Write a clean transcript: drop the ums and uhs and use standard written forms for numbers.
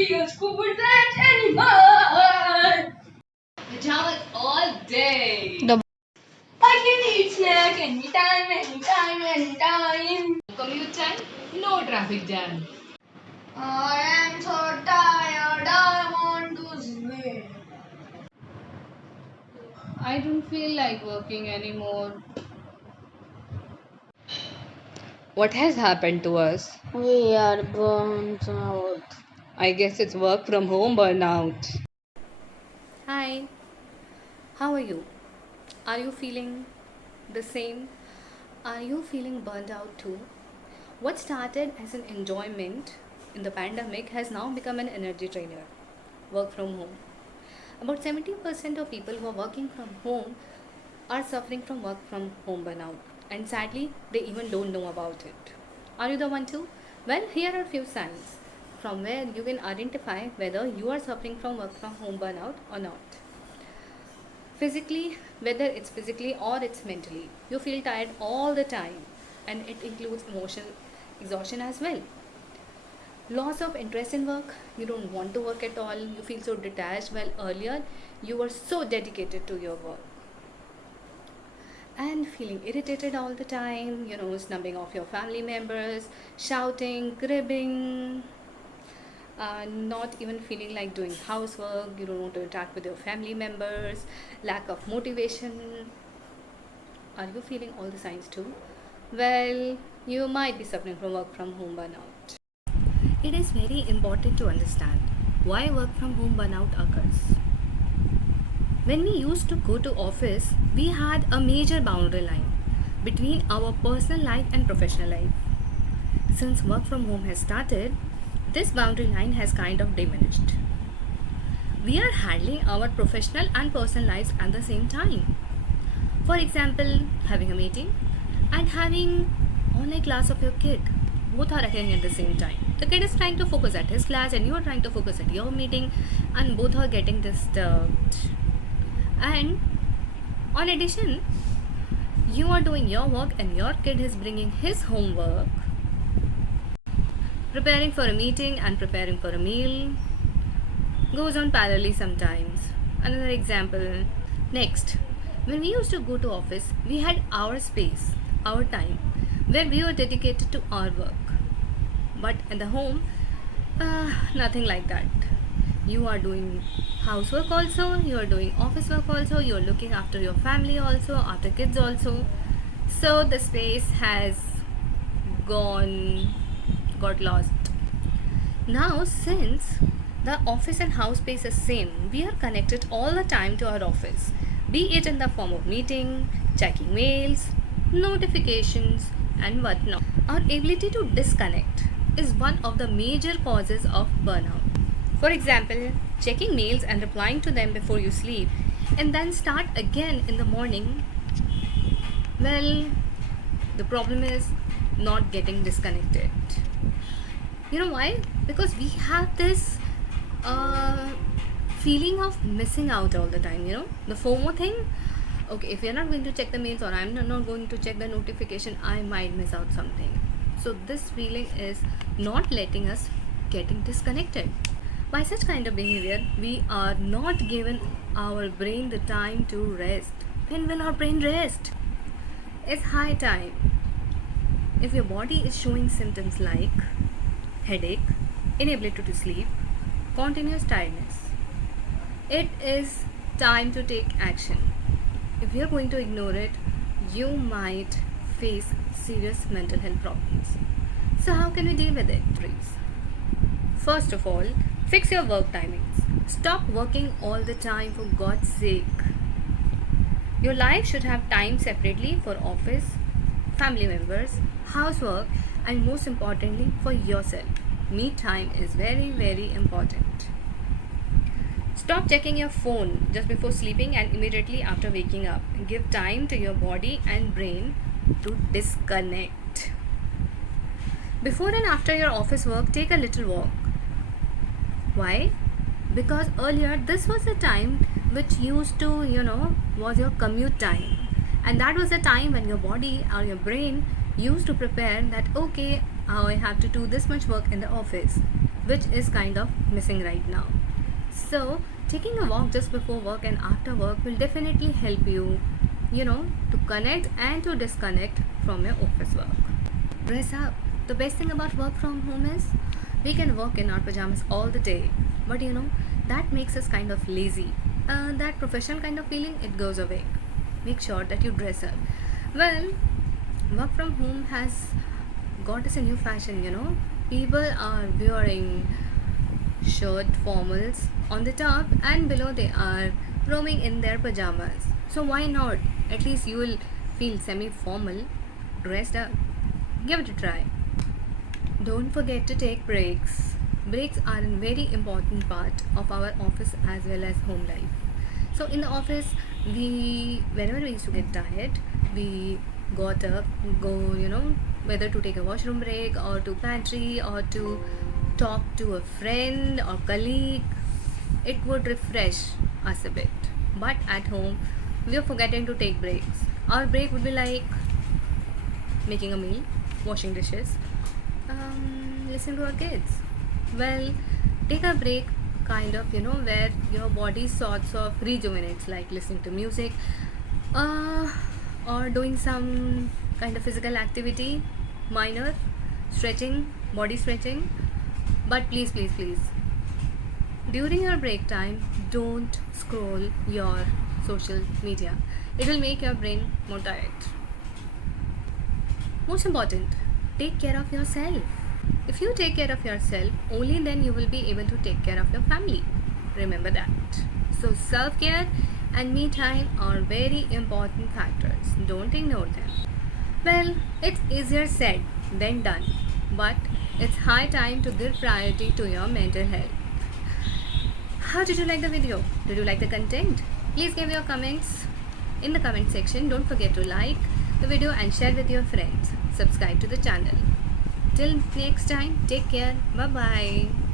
be a scuba dive animal. Pajamas all day. I can eat snack anytime. Commute time, no traffic jam. I am so tired, I want to sleep. I don't feel like working anymore. What has happened to us? We are burnt out. I guess it's work from home burnout. Hi, how are you? Are you feeling the same? Are you feeling burned out too? What started as an enjoyment in the pandemic has now become an energy drainer. Work from home. About 70% of people who are working from home are suffering from work from home burnout, and sadly, they even don't know about it. Are you the one too? Well, here are a few signs from where you can identify whether you are suffering from work from home burnout or not. Physically, whether it's physically or it's mentally, you feel tired all the time, and it includes emotional exhaustion as well. Loss of interest in work, you don't want to work at all, you feel so detached, while earlier you were so dedicated to your work. And feeling irritated all the time, snubbing off your family members, shouting, cribbing, not even feeling like doing housework, you don't want to interact with your family members, lack of motivation. Are you feeling all the signs too? Well, you might be suffering from work from home burnout. It is very important to understand why work from home burnout occurs. When we used to go to office, we had a major boundary line between our personal life and professional life. Since work from home has started, this boundary line has kind of diminished. We are handling our professional and personal lives at the same time. For example, having a meeting and having online class of your kid. Both are occurring at the same time. The kid is trying to focus at his class and you are trying to focus at your meeting, and both are getting disturbed. And on addition, you are doing your work and your kid is bringing his homework, preparing for a meeting and preparing for a meal. Goes on parallelly sometimes. Another example. Next, when we used to go to office, we had our space, our time, where we were dedicated to our work. But at the home, nothing like that. You are doing housework also, you are doing office work also, you are looking after your family also, after kids also. So the space has got lost. Now, since the office and house space is same, we are connected all the time to our office, be it in the form of meeting, checking mails, notifications, and whatnot. Our ability to disconnect is one of the major causes of burnout. For example, checking mails and replying to them before you sleep and then start again in the morning. Well, the problem is not getting disconnected. You know why? Because we have this feeling of missing out all the time, the FOMO thing. Okay, if you're not going to check the mails or I'm not going to check the notification, I might miss out something. So this feeling is not letting us getting disconnected. By such kind of behavior, we are not given our brain the time to rest. When will our brain rest? It's high time. If your body is showing symptoms like headache, inability to sleep, continuous tiredness, it is time to take action. If you're going to ignore it, you might face serious mental health problems. So how can we deal with it, please? First of all, fix your work timings. Stop working all the time, for God's sake. Your life should have time separately for office, family members, housework, and most importantly, for yourself. Me time is very, very important. Stop checking your phone just before sleeping and immediately after waking up. Give time to your body and brain to disconnect. Before and after your office work, take a little walk. Why? Because earlier this was a time which used to, was your commute time. And that was a time when your body or your brain used to prepare that, okay, I have to do this much work in the office, which is kind of missing right now. So, taking a walk just before work and after work will definitely help you, to connect and to disconnect from your office work. Dress up. The best thing about work from home is we can work in our pajamas all the day, but that makes us kind of lazy. That professional kind of feeling, it goes away. Make sure that you dress up. Well, work from home has got us a new fashion. People are wearing shirt formals on the top, and below they are roaming in their pajamas. So why not? At least you will feel semi-formal, dressed up. Give it a try. Don't forget to take breaks. Breaks are a very important part of our office as well as home life. So in the office, whenever we used to get tired, we got up, go, whether to take a washroom break or to pantry or to talk to a friend or colleague. It would refresh us a bit. But at home, we are forgetting to take breaks. Our break would be like making a meal, washing dishes, listening to our kids. Well, take a break kind of, where your body sorts of rejuvenates, like listening to music or doing some kind of physical activity, minor stretching, body stretching. But please, please, please, during your break time, don't scroll your social media. It will make your brain more tired. Most important, take care of yourself. If you take care of yourself, only then you will be able to take care of your family. Remember that. So self-care and me time are very important factors. Don't ignore them. Well, it's easier said than done, but it's high time to give priority to your mental health. How did you like the video? Did you like the content? Please give your comments in the comment section. Don't forget to like the video and share with your friends. Subscribe to the channel. Till next time, take care. Bye bye.